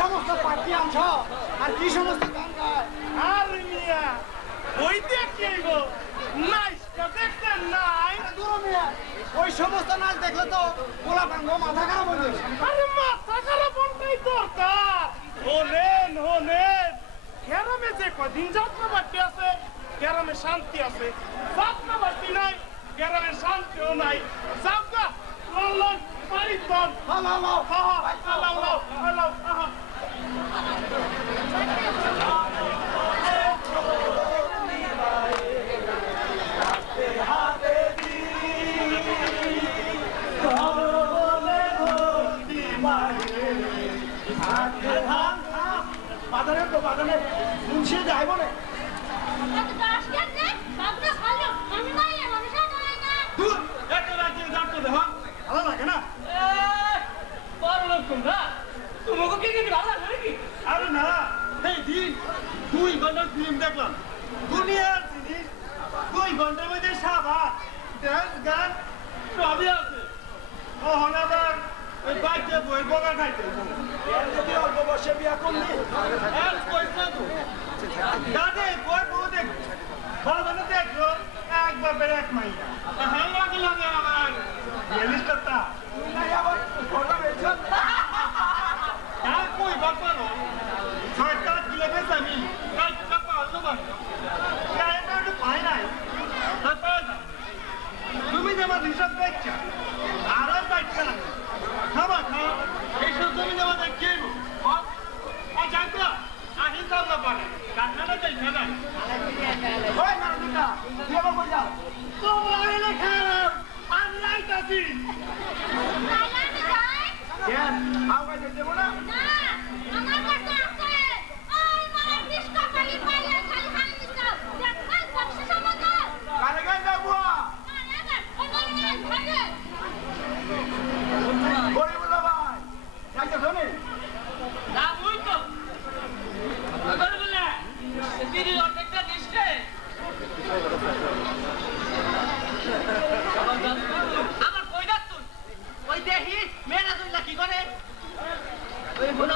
সমস্ত পার্টি আনছ আর কি সমস্ত গান গায়? আর মিয়া ওই দেখি গো নাচটা দেখতেন নাই? দূর মিয়া, ওই সমস্ত নাচ দেখলে তো পোলা পাঙ্গ মাথা খারাপ হয়ে যাবে। আরে মাথা খারাপ হওয়াটাই দরকার। হলেন গ্রামে যে কদিন যাত্রা বাড়তি আছে গ্রামে শান্তি আছে, যাত্রা বাড়তি নাই গ্রামে শান্তিও নাই। যাত্রা লন বাড়ি দন বাজারে তো বাজারে মুন্সিয়ে যাইব না। ভালো লাগে না? আরে না, এই দিন 2 ঘন্টার ফিল্ম দেখলাম, দুনিয়ার জিনিস 2 ঘন্টার মধ্যে সাবাস ডান্স গান সবই আছে। ওখানে আবার ওই বাচ্চা বই বগা খাইতে যদি অল্প বসে বিয়া করলি আর কইছে তো দাদে বই বউ দেখ ভালো দেখলো একবার বেড়ে এক মাইয়া লাগে লাগে আমার রিয়েলিস্টটা না আবার ফটো বেচছ আর কই বাবা না ছয়টা কিলো বেচে আমি কাটটা পারলো না কাইটা তো পাই নাই তুমি যেমন হিসাব দেখছো আর বাইচ্ছা না খাবা খা এইসব তুমি যেমন দেখি জানতো আহিন যাও না পারে কান্নাটা যাই না ওই নারুটা তুই আবার কই যাও তোমরা এলে খারাপ আমি আইতাছি কেন আওয়াজ দেব না না আমার কাছে আছে ওই মারা ডিস্কো খালি পাইয়া খালি খালি দিছো দেখল বক্স সমত কারে গাই যাবো আরে ওই নিয়ে থাকে গরিবুল্লাহ ভাই যাইতে শুনি না মুই তো গরিবুল্লাহ দিদি অর্ধেকটা দিছে আমার কই যাচ্ছ ওই দেহি মেরা দুইলা কি করে ওই বল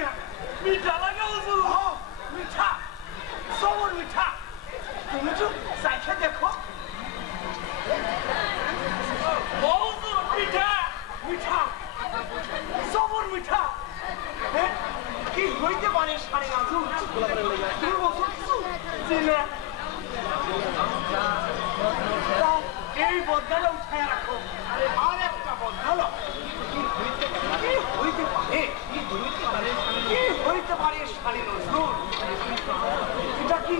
মিয়া মিঠা লাগে হুজুর মিঠা সবর মিঠা তুমি তো চাইছে দেখো ও হুজুর মিঠা মিঠা সবর মিঠা কি হইতে পারে সাড়ে হুজুর তুমি বলছো কিছু চিনা এই বদলা উঠায় রাখো আর একটা বদলা কি হইতে পারে সাড়ে নজরুল এটা কি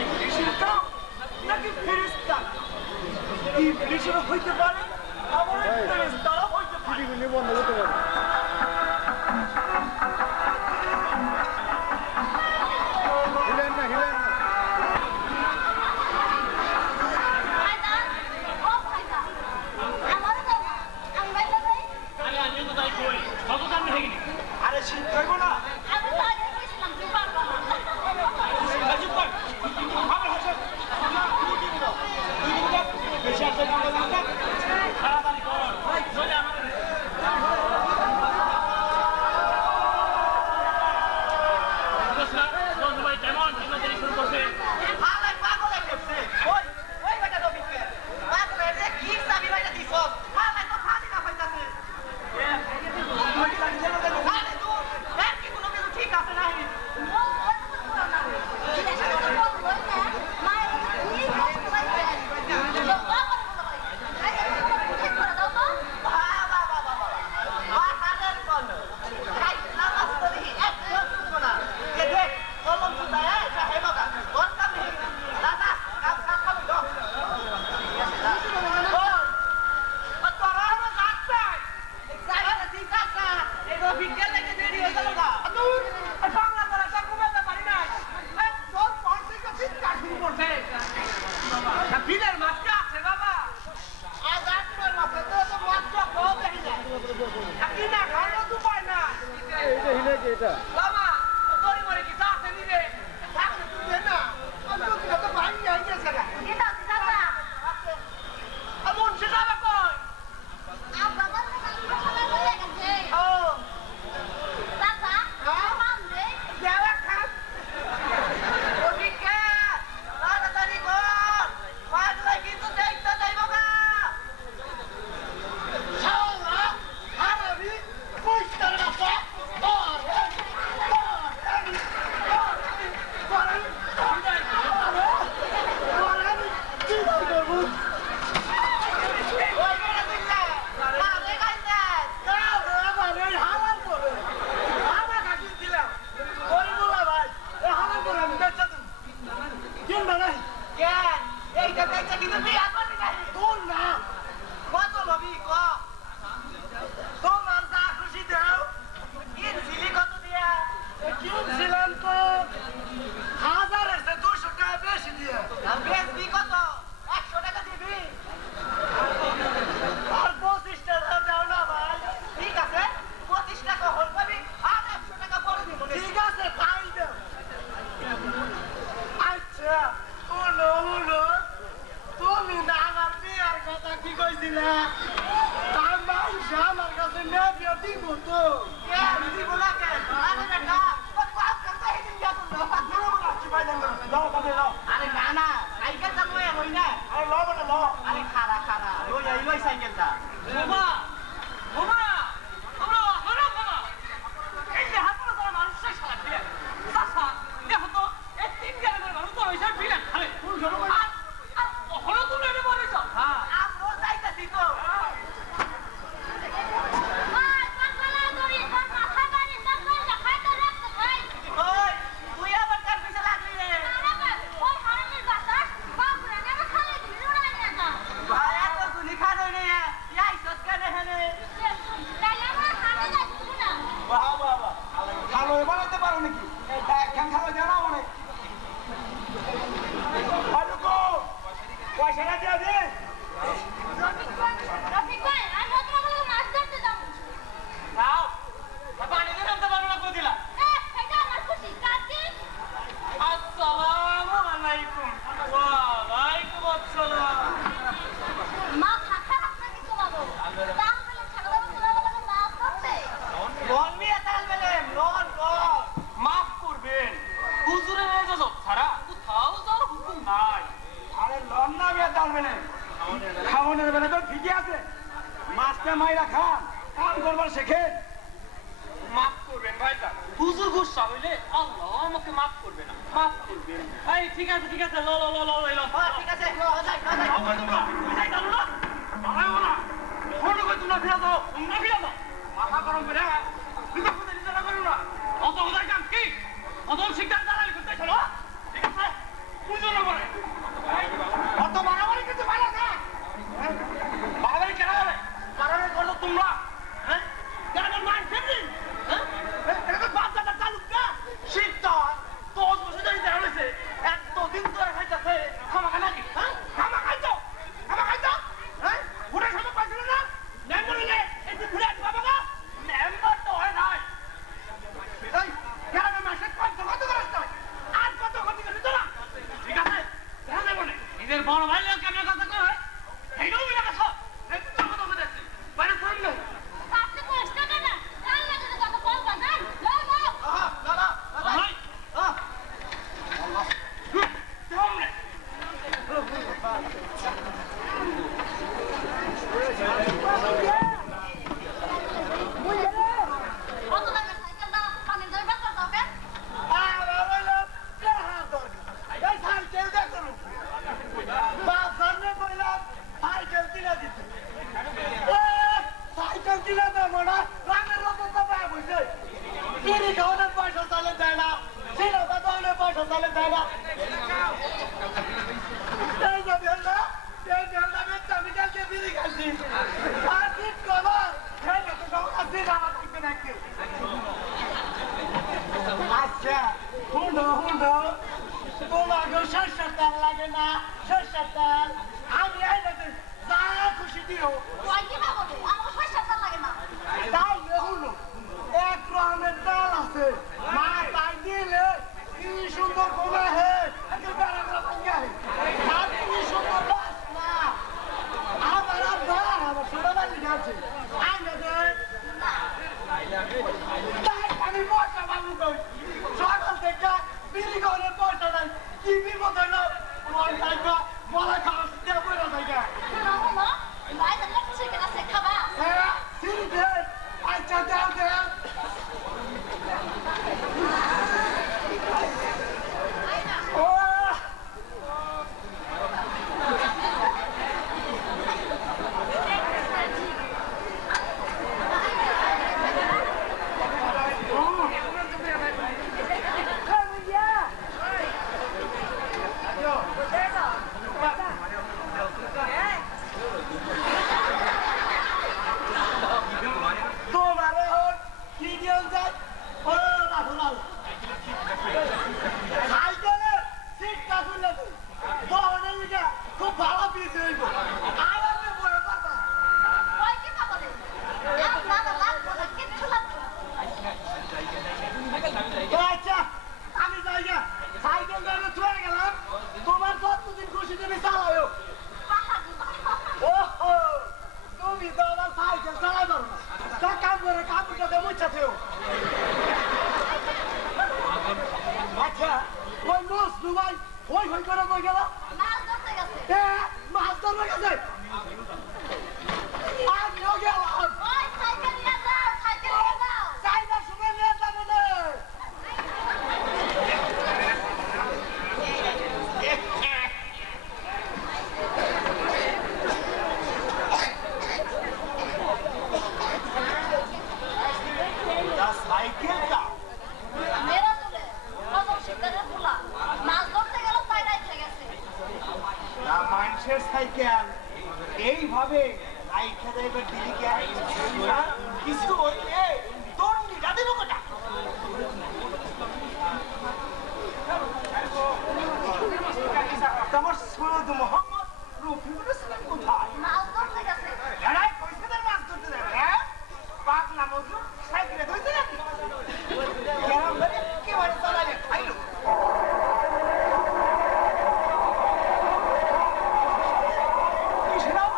ইংলিশের কাম নাকি ফেরেশতা ইংলিশের হইতে পারে আবার ফেরেশতাও হইতে পারে বন্ধ করতে পারে মনের বেলা তো ঠিকই আছে মাছটা মাইরা খান কাম করবার শেখে মাফ করবেন ভাইজান হুজুর গুসা হইলে আল্লাহ আমাকে মাফ করবে না মাফ করবেন এই ঠিক আছে লো ঠিক আছে লো যাই যাই চলো না মারাও না ছোট করে তোমরা ফিরে দাও মাথা গরম করে বিপদ চিন্তা করো না অত ওদের কাম কি অত শিক্ষা দাঁড়াই করতে চলো ঠিক আছে বুঝো না করে অত মারামারি কিন্তু ভালো না মারামারি কেন হবে মারামারি করলো তোমরা হ্যাঁ কেন মার ফেললি হ্যাঁ এটা বাপ দাদা তালুকা শীতটা 10 বছর ধরে দেখা হয়েছে এতদিন ধরে খাইতেছে খামাখা নাকি হ্যাঁ খামাখা খাইছো হ্যাঁ ঘুরে সময় পাইছিল না মেম্বার হইলে একটু ঘুরে আসবো বাবা মেম্বার তো হয় নাই এই গ্রামের মাসে কত করছ আর কত ক্ষতি করছিস তোরা ঠিক আছে দেখা যাবে না নিজের বড় ভাই লোক কেমন কথা কয় এইটাও মিলে গেছো এই তো কথা বলতে আসছি বাইরে ফোন নেই আপনি তো এক্সট্রা না কাল লাগে তো কথা বলবা না লো না ভাই আল্লাহ সামনে কত দামের সাইকেল দাও পানি দরকার করতে হবে পয়সা চালে দেয় না সিনেমা দলের পয়সা চালে দেয় না এই যে বেলনা বেচতে আমি কালকে বিড়ি খাচ্ছি আর ঠিক করবো খেলে তো সব কাছে জানা থাকবে নাকি আচ্ছা হুন্ডো তোমাকে সরষের তেল লাগে না সরষের তেল আমি আইলে যা খুশি দিও ওই কি ভাবো আমার পয়সা লাগে না তাই হলো এক রকমের তেল আছে মা তাই দিলে কি সুন্দর গোলা হে আজকে বেড়া গেল ভাঙ্গা হে আর কি সুন্দর বাস না আমার আমার ছোটবেলা গেছে আইলে দে তাই আমি পয়সা বাবু কই সকাল থেকে বিলি করে পয়সা নাই কি বিপদ হলো ওই টাইমটা বলা খাওয়া দিয়ে বইরা থাকে না ভাই তো লাগছে কেন সে খাবা হ্যাঁ ঠিক দে আচ্ছা দাও দে ও তোমারে হোক কি দিও যায় ও বাবুলাল সাইকেলে সিট কাটুলে বহনের লিগা খুব ভালো পিস হইব আরামে বয়ে পাতা ওই কি ভাবো না লাগবো না কিচ্ছু লাগবে না আচ্ছা আমি যাই গা সাইকেল ধরে চলে গেলাম তোমার কতদিন খুশি তুমি চালাও ওহো তুমি তো আমার সাইকেল চালাই পারো না তা কাম করে কাপড়টাতে মুছা থেও আচ্ছা ওই মসনু ভাই ওই করে কই গেল মাছ ধরতে গেছে মাছ ধরবে গেছে আমিও গেলাম ওই সাইকেল নিয়ে যাও চাইবার সময় নিয়ে যাবো না সাইকেলটা মেরা তুলে কত শিকারের ফুলা মাছ ধরতে গেল পায়রাই গেছে মানুষের সাইকেল এইভাবে রাইখা দেবে দিদিকে কিছু হইলে দণ্ডিটা দেবো কোটা তোমার সৈয়দ মোহাম্মদ রফিকুল ইসলাম কোথায় মাছ ধরতে গেছে এরাই পয়সাদের মাছ ধরতে যাবে হ্যাঁ পাগলা মজনু সাইকেলে ধরতে যাবে কেমন করে কি বাড়ি চালালে খাইলো কি সেরাও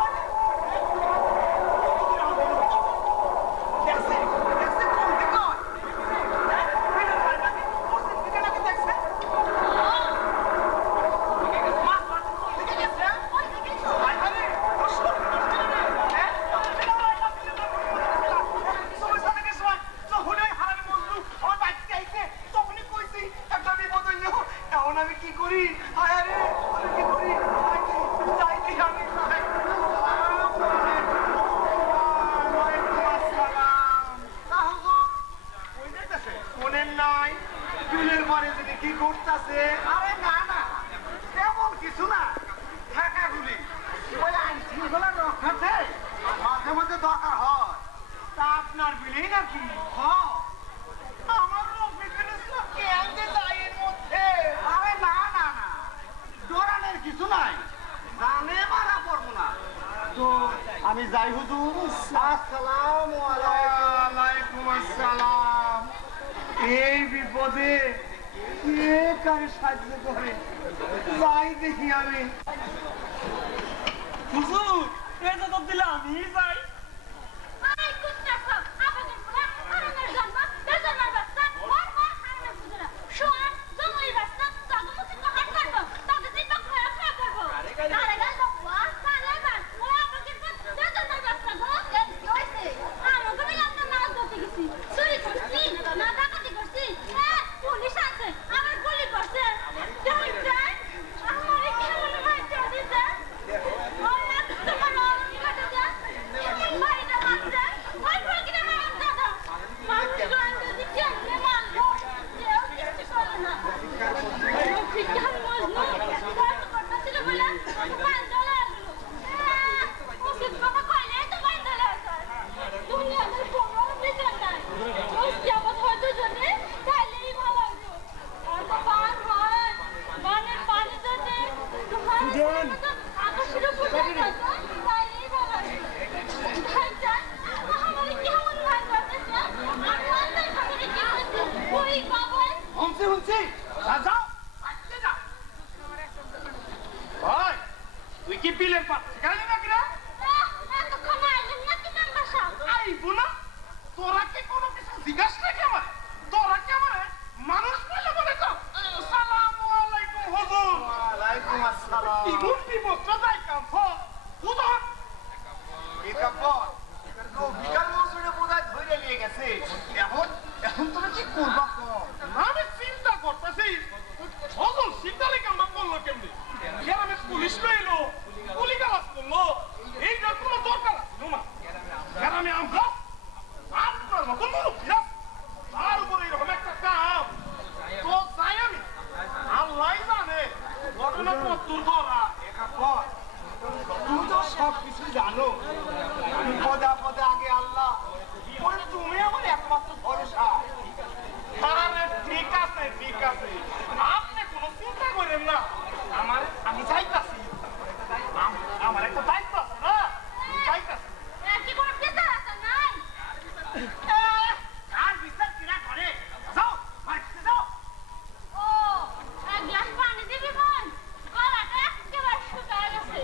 কি করি আয় রে আমি কি করি যাই দেখি আমি মনের নাই বিলের পরে যদি কি করতেছে আরে না না তেমন কিছু না ঠেকাগুলি ওই আইনশৃঙ্খলা রক্ষাতে মাঝে মাঝে দরকার হয় তা আপনার বিলেই নাকি আমার আরে না না না ডরানোর কিছু নাই জানে মারা পড়বো না তো আমি যাই হুজুর আসসালামু আলাইকুম আসসালাম এই বিপদে কে কারে সাহায্য করে যাই দেখি আমি হুজুর এই তো দিলে আমি যাই আই কুত্তা সব আপাতত পুরা আরামের জন্য বেজনের বাচ্চা ওর হারামে বুঝরা শোন জঙ্গলি বাচ্চা তাদের মুখে তো হাত কাটবো তাদের দিকে খারাপ খারাপ করবো আরে গাল তো ওয়া সালে মান ও আপাতত বেজনের বাচ্চা গো কি হইছে আমাকে মিলাম তো নাচ করতে গেছি চুরি করছি না ডাকাতি করছি পুলিশ আছে আমার গুলি করছে যাই যাই আমারে কেমন মারতে দিছে তুই কি বিলের পাশ গেলি নাকি রে তোরা কি কোনো কিছু জিজ্ঞাসা নাকি আমার তোরা কি আমার মানুষ বলে মনে কর আসসালামু আলাইকুম হুজুর ওয়ালাইকুম আসসালাম ইমন বিপদ যাই কাম হুজুর একাপর বিকাল মৌসুমে বোধহয় ধরে নিয়ে গেছে এখন এখন তুমি কি করবা আমি চিন্তা করতেছি হুজুর চিন্তালে কামটা করলো কেমনি গ্রামে পুলিশ লইলো গুলি গালাজ করলো এইটার কোনো দরকার আছে না গ্রামে আমরা আপনার মতন মানুষ তার উপরে এরকম একটা কাম তো চাই আমি আল্লাহ জানে ঘটনা কতদূর ধরা একাপর তুমি তো সব কিছু জানো আমি পদে পদে আগে আল্লাহ বলে তুমি আমার একমাত্র ভরসা আরে ঠিক আছে আপনি কোনো চিন্তা করেন না আমি চাইতাছি আমার একটা দায়িত্ব আছে না চাইতাছি কি করতে চাস নাই আর বিচার কিনা করে যাও বাড়িতে যাও ও এক গ্লাস পানি দিবি বোন গলাটা একেবারে শুকায় গেছে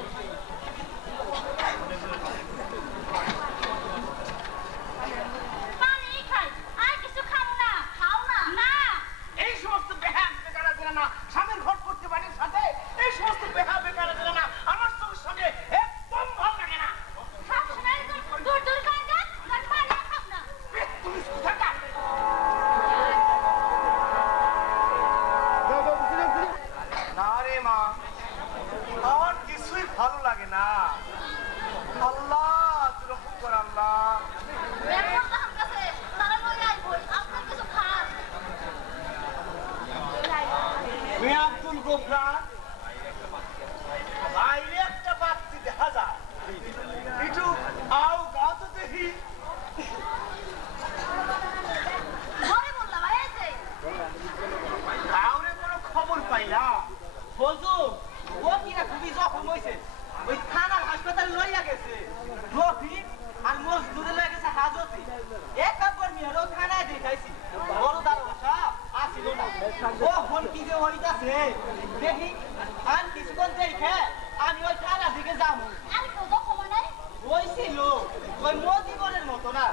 পানি খাই আর কিছু খাও না না এই সমস্ত বেহাত বেকারা দিলে না স্বামীর ঘর করতে পারির সাথে এই সমস্ত বেহাত বেকারা দিলে না আমার চোখের সঙ্গে একদম ভালো লাগে না সবসময় দূর দূর খাই না আর পানি খাও না তুমি থাকা না রে মা আমার কিছুই ভালো লাগে না আল্লাহ রহম কর আল্লাহ বেরো না কাছে তারা লই আইবো আপনি কিছু খান আমি আব্দুল গোফরান বাইরে একটা বাচ্চি দেখা যায় একটু আও গাও তো দেখি ঘরে বললাম আইছে কাউরে কোনো খবর পাই না হুজুর ও কিনা খুবই জখম হইছে ওই থানার হাসপাতালে লইয়া গেছে রফিক আর মজদুরে লইয়া গেছে হাজতে একাবার মিয়ারও থানায় দেখাইছি বড় দারোগা সাহেব আসিল না ও ফোন কি যে হইতাছে দেখি আর কিছুক্ষণ দেখে আমি ওই থানা দিকে যাবো আর কোদো কমনে ওই ছিল ওই মজিবরের মতো না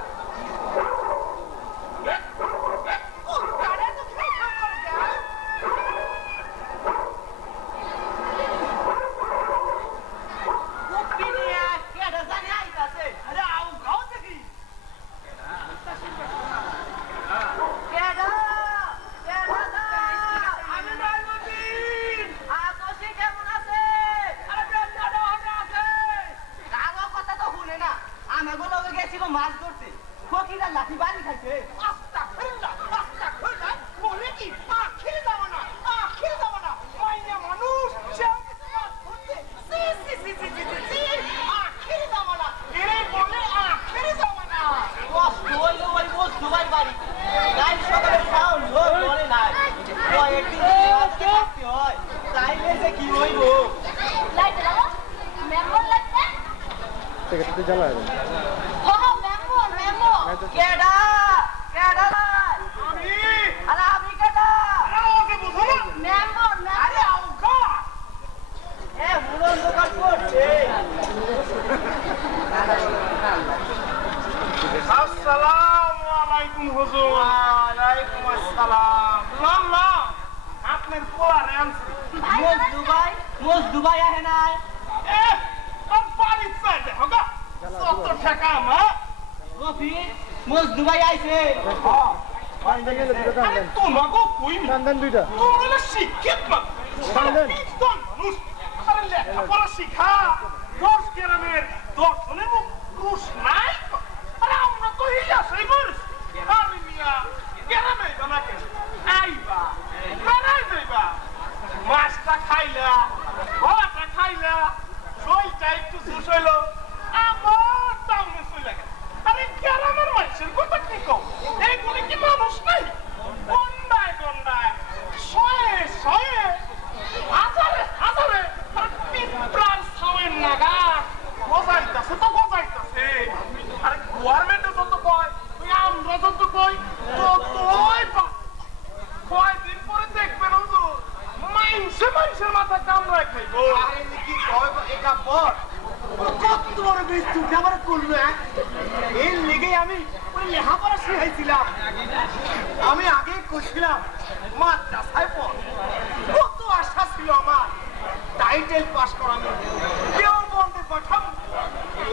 ওহো মেম্বর কেডা কেডা আমি আরে আমি কেডা আরে ওকে বুঝো না মেম্বর আরে আউকা এ বুড়ো দোকান করছে আসসালামু আলাইকুম হুজুর ওয়ালাইকুম আসসালাম লাল্লা আপনার পোলা আনছে মোজ দুবাই আহে নাই এ কোম্পানি চাইতে হোগা কত টাকা মা রফি মোজ দুবাই আইছে আরে তোমাকে কই তোমরা শিক্ষিত না বিদ্বান মানুষ আরে লেখাপড়া শিখা 10 গ্রামের 10 জনের মুখ রুশ নাই তো। আরে আমরা তো হিয়া সেই বলছি আমি মিয়া গ্রামে বানাকে আইবা বানাই যাইবা মাছটা খাইলা গলাটা খাইলা শরীরটা একটু জুস হইলো আমার টাউনে চলে গেল আরে গ্রামের মানুষের কথা কি কম এইগুলি কি মানুষ নাই গন্ডায় গন্ডায় শয়ে শয়ে হাজারে হাজারে আর পিঁপড়ার ছাউয়ের নাগা গজাইতাছে তো গজাইতাছে আরে গভর্নমেন্টে যত কয় ওই আমরা যত কই ততই কয়দিন পরে দেখবেন হুজুর মানুষের মাথা কামড়ায় খাইবো আরে কি কয় একা বট কত বড় বিস্তু আমার করলো এর লেগে আমি ওই লেখাপড়া শিখাইছিলাম আমি আগে কইছিলাম মাদ্রাসায় পড় কত আশা ছিল আমার টাইটেল পাস করানো কেউ বন্ধে পাঠাবো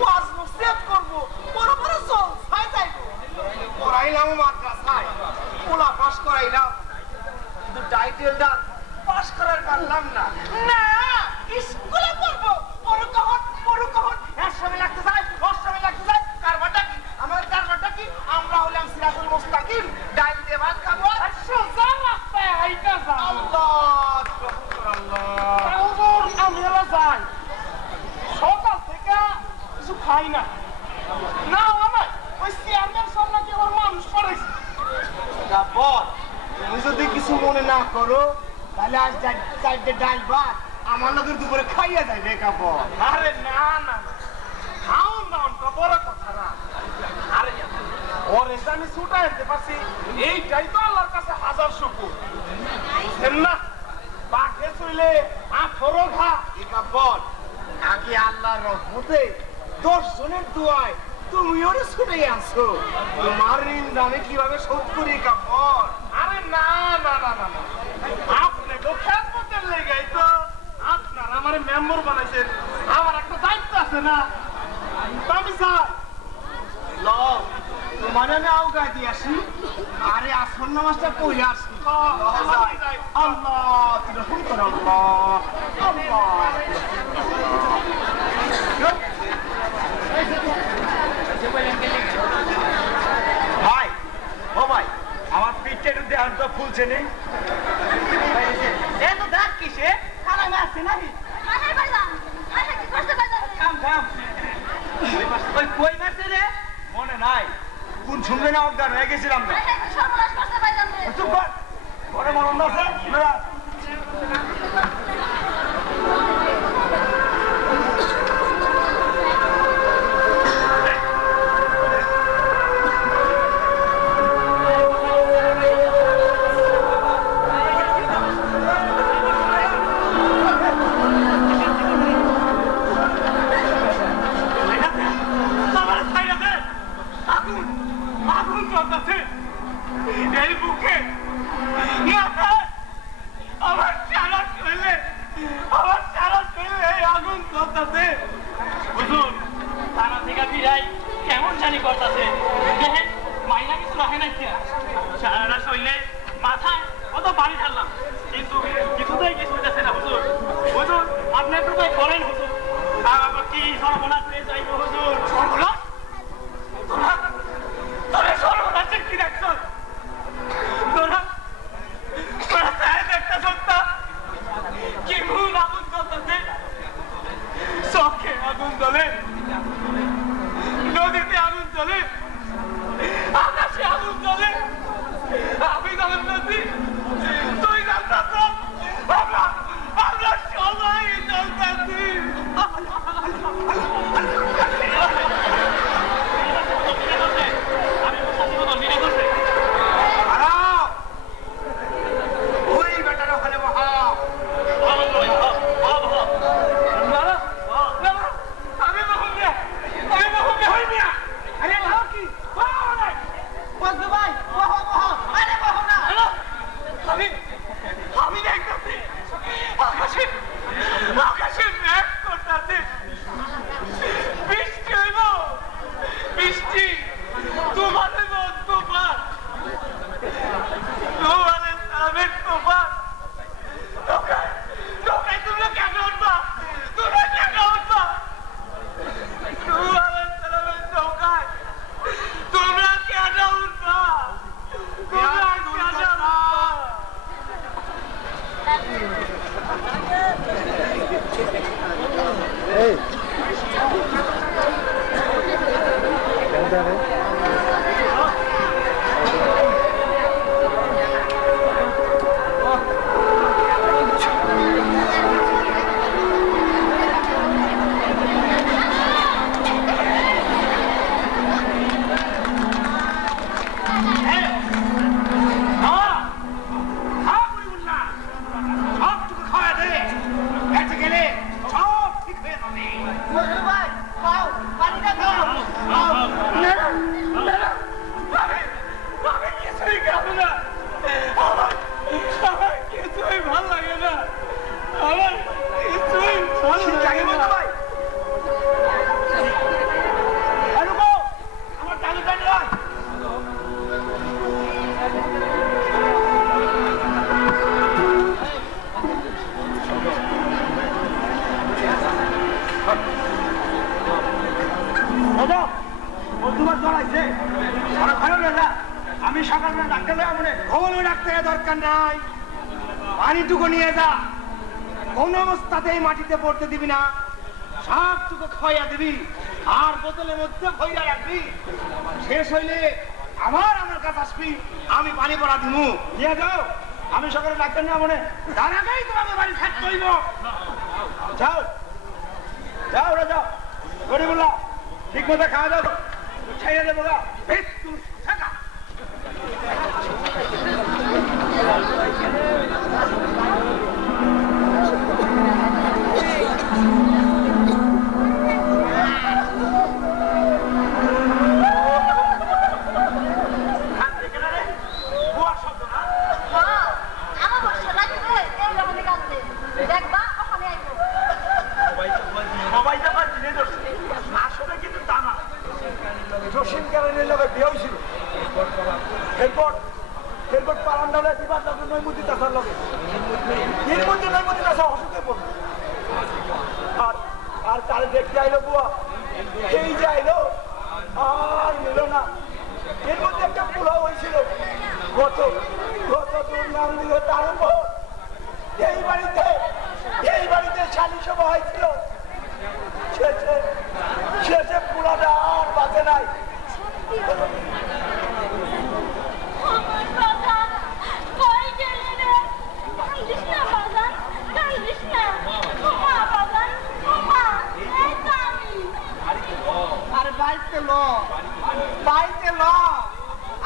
ওয়াজ নসিহত করবো বড় বড় জলসায় যাইবো পড়াইলাম মাদ্রাসায় পোলা পাস করাইলাম কিন্তু টাইটেলটা পাস করার পারলাম না না স্কুলে পড়বো পড়ু কখন এর সময় লাগতে যায় ওর সময় লাগতে যায় কারবারটা কি আমাদের কারবারটা কি আমরা হলাম সিরাজুল মুস্তাকিম ডাইল দিয়ে ভাত খাবো আর সোজা রাস্তায় হাইটা যাও আল্লাহ সুবহানাল্লাহ হুজুর আমি এলা যাই সকাল থেকে কিছু খাই না না আমার ওই চেয়ারম্যান সব নাকি আমার মানুষ পড়েছে বল তুমি যদি কিছু মনে না করো তাহলে আজ চারটে ডাল ভাত আমার লোকের দুপুরে খাইয়া যাবে কাপড় আরে না না খাও না ওটা বড় কথা না আরে ওর এটা আমি ছুটা আনতে পারছি এইটাই তো আল্লাহর কাছে হাজার শুকুর না বাঘে চইলে 18 ঘা কাপড় আগে আল্লাহর রহমতে 10 জনের দোয়ায় তুমি ওরে ছুটে আসছো তোমার ঋণ আমি কিভাবে শোধ করি কাপড় আরে না না না না না আপনি তো খেদমতের লেগেই তো আপনার আমার মেম্বার বানাইছেন আমার একটা দায়িত্ব আছে না তো আমি যাই লও তোমার আমি আউগা দিয়ে আসি আরে আসন নামাজটা কই আসি আল্লাহ তুমি ফোন করো আল্লাহ ভাই ও ভাই আমার পিঠটা একটু দেখান তো ফুলছে নেই এ তো দাঁত কিসে খানা মারছে নাকি আরে ভাইজান আরে কি করতে ভাইজান কাম ওই কই মারছে রে মনে নাই কোন শুনবে না অজ্ঞান হয়ে গেছিলাম না আরে সর্বনাশ করতে ভাইজান চুপ কর পরে মরণ আছে এই বুকে আমার সারা শরীরে আগুন জ্বলতেছে হুজুর থানা থেকে ফিরাই কেমন জানি করতেছে দেখেন মাইনা কিছু রাখে নাই সারাটা শরীরে মাথায় কত পানি ঢাললাম কিন্তু কিছুতেই কিছু হইতেছে না হুজুর হুজুর আপনি একটু তাই করেন হুজুর আমার কি সর্বনাশ হয়ে যাইব হুজুর সর্বনাশ তোরা সর্বনাশের কি দেখছ তোরা একটা সত্তা কি ভুল আগুন জ্বলতেছে চোখে আগুন জ্বলে নদীতে আগুন জ্বলে আকাশে আগুন জ্বলে আমি কিছুই কাম না, আমার কিছুই ভাল লাগে না, আমার কিছুই ভালো লাগে না। ভাই আমার টাকা নয়, আমি সকালবেলা ডাক্তার ডাক্তারের দরকার নাই, পানিটুকু নিয়ে যা, কোন অবস্থাতেই মাটিতে পড়তে দিবি না, সবটুকু খাইয়া দিবি আর বোতলের মধ্যে ভইরা রাখবি। শেষ হইলে আমার কাছে আসবি, আমি পানি পড়া দিব। নিয়ে যাও, আমি সকালে ডাক্তার না মনে তার আগেই তোমাকে বাড়ি থাকতে হইব। যাও যাও রে যাও, গরিবুল্লাহ ঠিক মতো খাওয়া যাও, ছেড়ে দেবো গা। আর তারে দেখতে আইলো বুয়া, এই যে আইলো আর নিল না। এর মধ্যে একটা পোলাও হয়েছিল, কত দূর নাম দিল তার উপর। এই বাড়িতে শালি সভা হয়েছিল, শেষে পোলাটা আর বাঁচে নাই। বাড়িতে ল,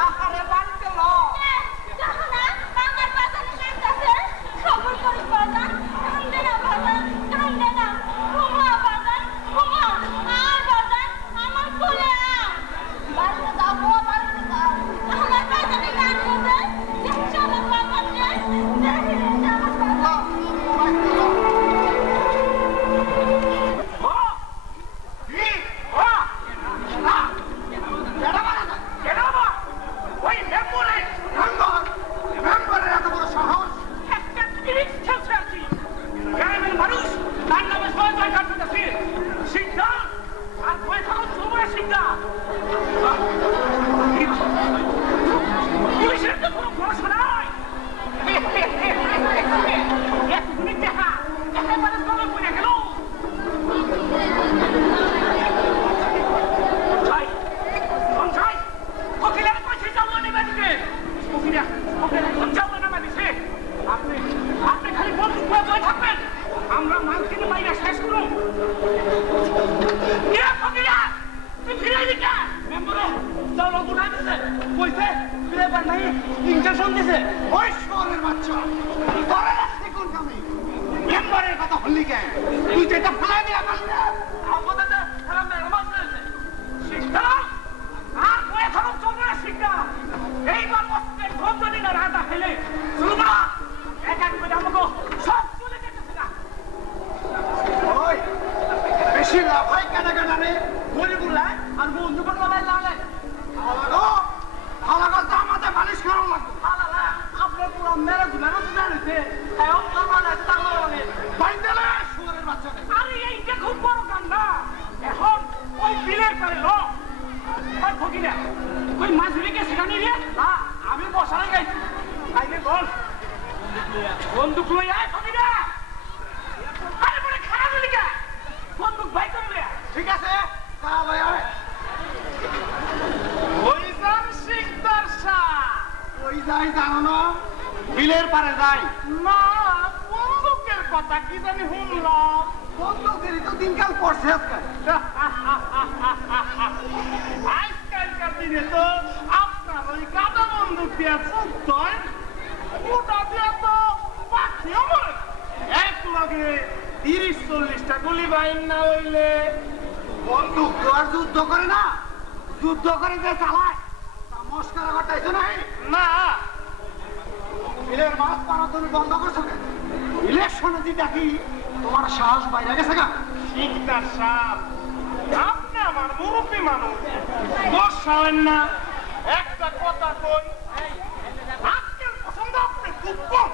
আহারে বাড়িতে ল। বন্দুক লই আয় ফকিরা, আরে বড় খারাপ লিখা বন্দুক ভাই করলে ঠিক আছে, তারা লই আয়। ওই যান শিকদার শাহ, ওই যাই জানো না, বিলের পারে যাই না। বন্দুকের কথা কি জানি শুনলাম, বন্দুকেরই তো দিনকাল পড়ছে আজকাল। আজকালকার দিনে তো আপনার ওই গাদা বন্দুক দিয়া চুক্ত হয়, ওটা দিয়া তো পাখিও মরে। এক লগে 30-40টা গুলি বাইন না হইলে বন্দুক তো আর যুদ্ধ করে না, যুদ্ধ করে যে চালায় তা মস্করা ঘটাইছো না। না বিলের মাছ মারা তুমি বন্ধ করছো কেন? ইলেকশনে জিতা কি তোমার সাহস বাইরে গেছে না? শিকদার সাহেব আপনি আমার মুরব্বী মানুষ দোষ সহেন না একটা কথা কই আজকের পছন্দ আপনি খুব কম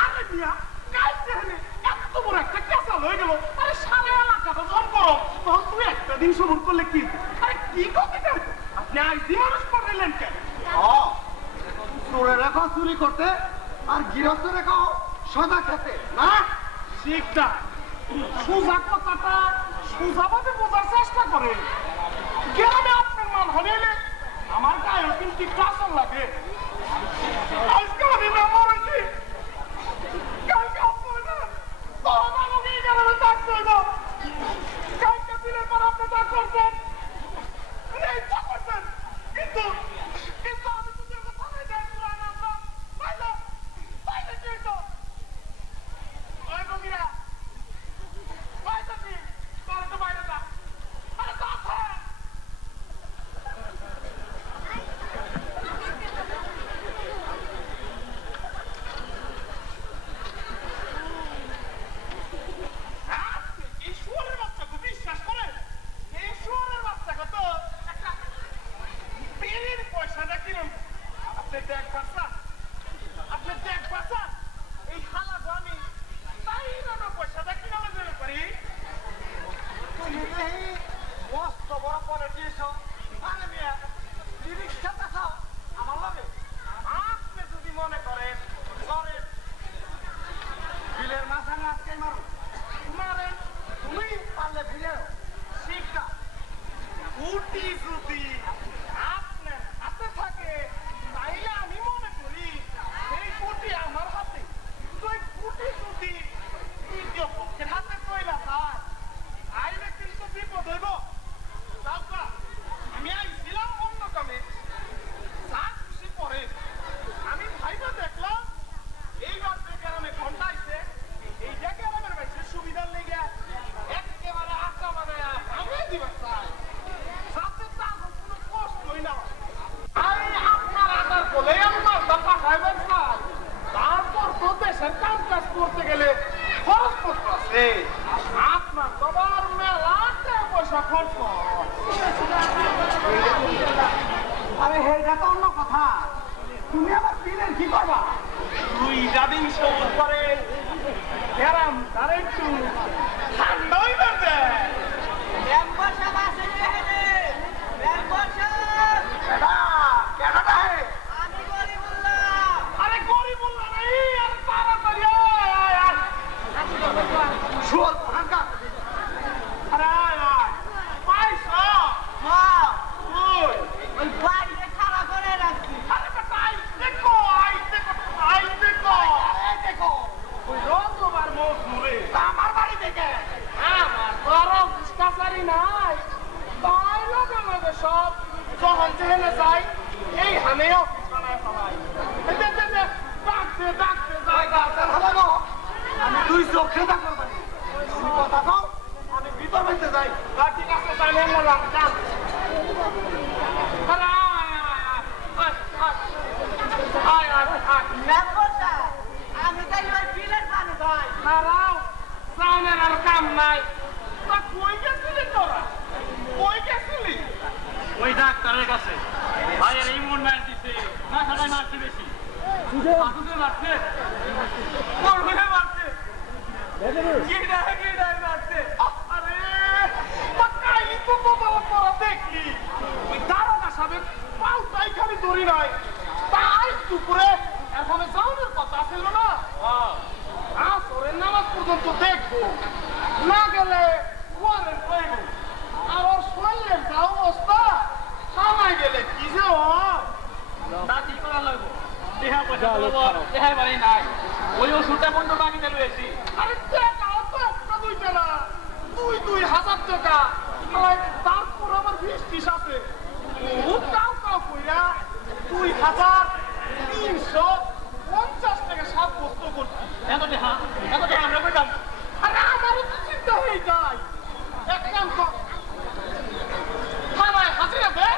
আরে মিয়া কালকে হেনে এত বড় একটা কেসাল হয়ে গেল আরে সারা এলাকাটা জন করো তখন তুই একটা দিন সবুর করলে কি আরে কি করতে চান আপনি আজ দিমানুষ করলেন কেন চোরে রেখো চুরি করতে আর গৃহস্থ রেখো সদা খেতে না? শিকদার সোজা কথাটা সোজাভাবে বোঝার চেষ্টা করে গ্রামে আপনার মান হলে আমার গায়ে কিন্তু কাঁচন লাগে আজকে আমি মেম্বার আছি কালকে আপনার না তখন আমাকে এই গ্রামে থাকতে হইব কালকে দিনের পর আপনি তা করছেন ইচ্ছা করছেন কিন্তু কিন্তু আমি তোদের কথা নেই যাই পুরান আমরা পাইলে পাইলে কি হইতো ওই বগিরা বাইরে কি তোর তো বাইরে যা আরে তো আছে এই শুয়ারের বাচ্চাকে বিশ্বাস করে এই শুয়ারের বাচ্চাকে তো একটা বিড়ির পয়সাটা কিনুন আপনি দেখ বাচ্চা এই খালাকে আমি তাই না পয়সাটা কিনালে দেবে পারি তুমি এই মস্ত বড় পলিটিশিয়ান আরে মিয়া রিক্সা দেখাও আমার লাগে আপনি যদি মনে করেন করেন বিলের মাথায় আজকে মারো মারেন তুমি পারলে ফিরে শিক্ষা উটি যদি আপনার হাতে থাকে তাইলে আমি মনে করি এই কুটি আমার হাতে কিন্তু এই কুটি যদি তৃতীয় পক্ষের হাতে কইলা যায় আইলে কিন্তু বিপদ হইব যাওকা আমি আইছিলাম অন্য কামে যা খুশি পরে আমি ভাইবা দেখলাম এইবার যে গ্রামে ঘন্টা আইছে এই যে গ্রামের বেশি সুবিধার লেগে একেবারে আঁকা মানে ভাঙে দিবা চাই যাতে তার কোনো কষ্টই না হয়। আরে আপনার আদার বলে আমার দাপা খাইবেন চাই তারপর তো দেশের কাজ কাজ করতে গেলে খরচ করতে আছে আপনার তোমার মেলা পয়সা খরচ আরে হেটা তো অন্য কথা তুমি আবার বিলের কি করবা? দুই জাদিন সবুজ করে গ্রাম তার একটু ঠান্ডা হয়ে যাবে কেডাটা হে আরে গরিবুল্লাহ নাই আরে তাড়াতাড়ি আয় শুয়ার ভাঙা আরে আয় পয়সা ওই আরে বেটা আই দেখো দেখো ওই রঙ্গবার মুখ ঘুরে আমার বাড়ি থেকে আমার বড় কাছারি নাই তাই লগে লগে সব যখন যেখানে যাই এই হানেও বানায় ফেলাই ডাকতে যাই আমি দুই চোখে দেখো তুমি কথা কও আমি ভিতর বাইতে যাই ঠিক আছে জানেন না যান আরে আয় হারাও সাউনের আর কাম নাই তা কই গেছিলি তোরা কই গেছিলি ওই ডাক্তারের কাছে ভাইয়ের ইমুনমেন্ট দিছে মাথাটাই মারছে বেশি হাতুতে মারছে কোরবানে মারছে গিডায় মারছে আরে পাকাই তো বাবা পড়া দেখলি ওই দারোগা সাহেব পাউটাই খালি দড়ি নাই তাই দুপুরে এখন যাওয়ার কথা ছিল না আসরের নামাজ পর্যন্ত দেখবো না গেলে ওয়ারেন্ট পাইব আর ওর শরীরের যা অবস্থা থানায় গেলে কি যে হয় তা কি করা লাগবো দেহা পয়সা দেহার বাড়ি নাই ওই ওষুধটা বন্ধ বাকিতে রয়েছি আরে টাকাও তো একটা দুইটা না 2,000 টাকা তারপর আমার 20 আছে ও কাউ কইরা 2,350 টাকা সাব্যস্ত করছি এত দেহা আমরা কইতাম আরে আমারও তো চিন্তা হয়ে যায় এক কাম কর থানায় হাজিরা দে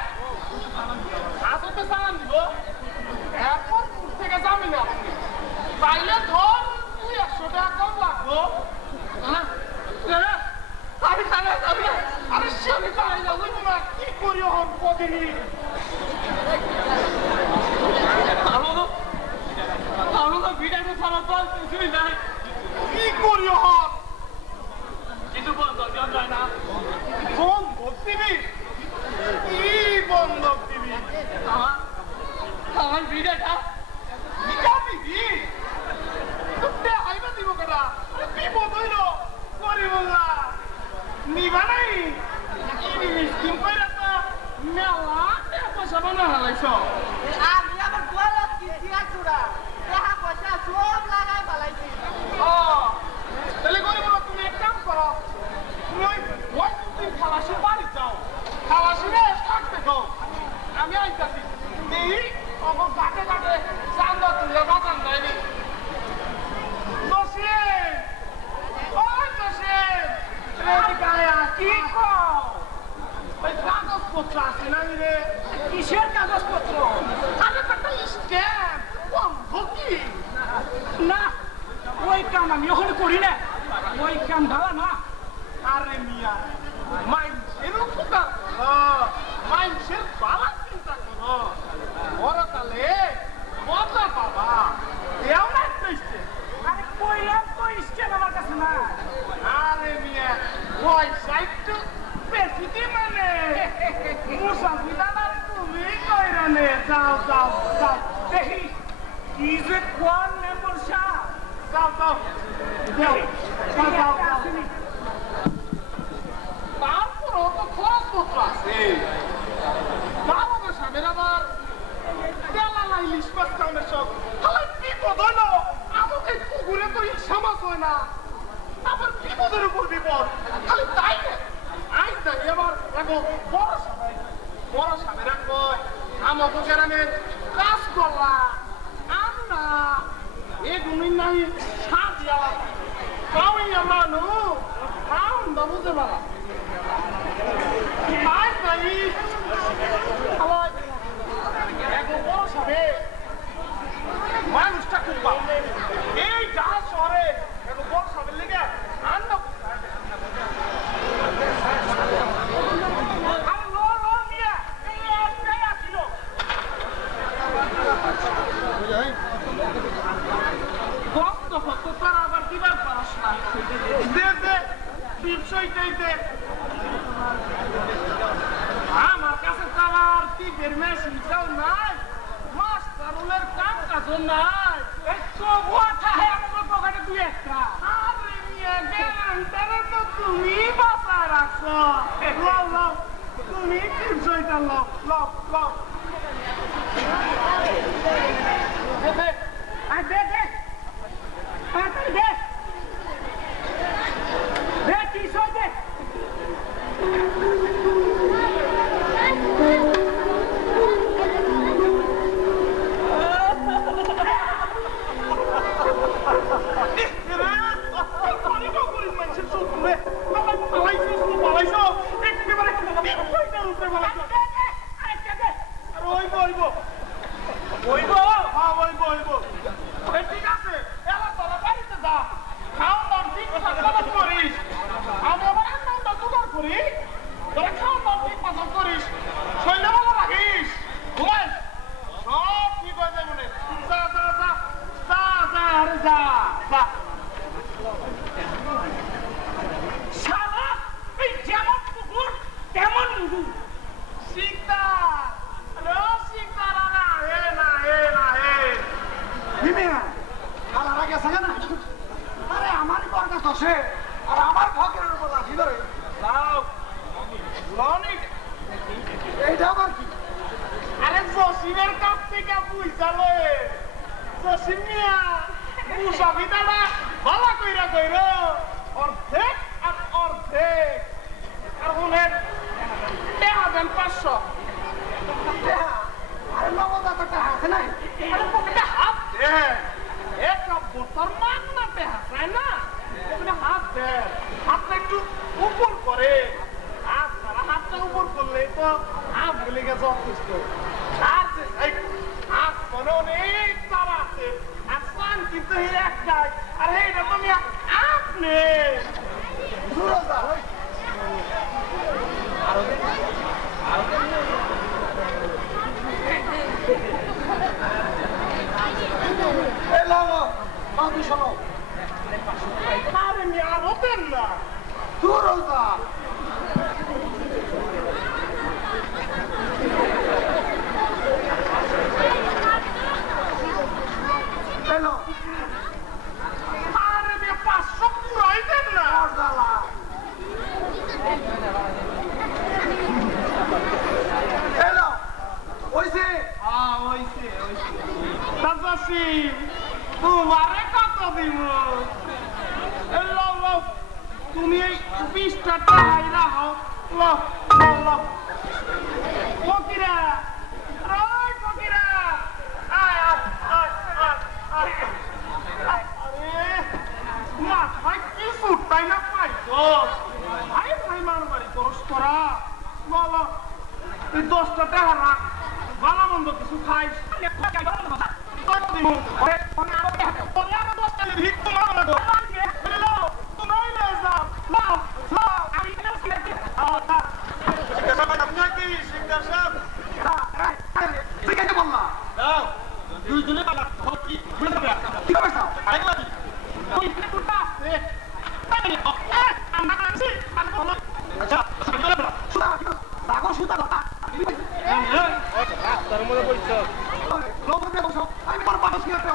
হাজতে চালান দিব আমি ওখানে করি না ওই কাম ভালো না আরে মিয়া মাইন্সের উপকার মাইন্সের বালা চিন্তা করো ওরা তাহলে মজা বাবা এও না কইছে আরে কইলাম তো স্টেপ আমার কাছে না আরে মিয়া পয়সা একটু বেশি দি মানে মুসাফিরা না তুমি কইরা নে যাও যাও যাও দেখি কি যে কোন মেম্বার সাহেব যাও যাও যাও যাও যাও তারপরও তো খরচপত্র আছে বাবা সাহেবের আবার তেলালা ইলিশ মাছ খাওয়ানোর সব তাহলে বিপদ হইল আমাকে পুকুরে তো ইচ্ছা মাছ হয় না আবার বিপদের উপর বিপদ খালি তাই না আই তাই আবার দেখো বড় সাহেবেরা কয় আমাকে গ্রামের কাজ করলা আমরা এগুলি নাই সাজিয়া কাউইয়া মানুষ খাউন বা বুঝতে পারা আই তাই আবার এখন বড় সাহেব মানুষটা খুব ভালো এই জাহাজ শহরে এখন বড় সাহেবের লেগে আন্না আমার কাছে তো আমার টিপের মেশিনটাও নাই মাস্টারুলের কাম কাজও নাই আমার পকেটে দুই একটা আরে মিয়া জ্ঞানটারে তো তুমি বাঁচায় রাখছো লও লও তুমি টিপসইটা লও লও লও দে আই দে দে তাড়াতাড়ি দে দে টিপসই দে কি হবে স্যার আইলা তুই কি করতে আছে আমরা কাছে আর বলো আচ্ছা সুতা দাগো সুতা কথা রাস্তার মধ্যে বইছ লোক বসো আমি পর পাঠাস কি একটা